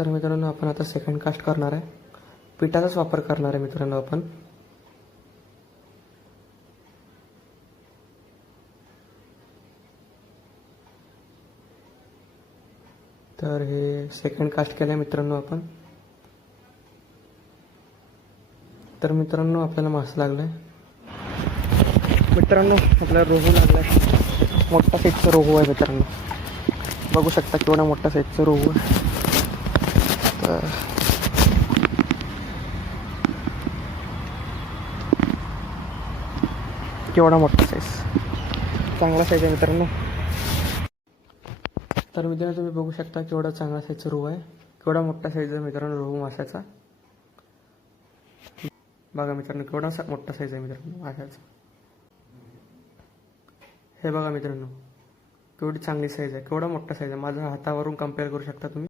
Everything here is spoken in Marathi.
तर मित्रांनो आपण आता सेकंड कास्ट करणार आहे. पिठाचाच वापर करणार आहे मित्रांनो आपण. तर हे सेकंड कास्ट केलं आहे मित्रांनो आपण. तर मित्रांनो आपल्याला मासा लागला आहे. मित्रांनो आपल्याला रोहू लागला आहे. मोठा साईजचा रोहू आहे मित्रांनो. बघू शकता केवढा मोठा साईजचा रोहू आहे. तर केवढा मोठा साईज, चांगला साईज आहे मित्रांनो. तर मित्रांनो तुम्ही बघू शकता केवढा चांगला साईजचा रोहू आहे. केवढा मोठा साईज आहे मित्रांनो रोहू माशाचा. बघा मित्रांनो केवढा मोठा साईज आहे मित्रांनो माशाचा. हे बघा मित्रांनो केवढी चांगली साईज आहे, केवढा मोठा साईज आहे. माझ्या हातावरून कम्पेअर करू शकता तुम्ही.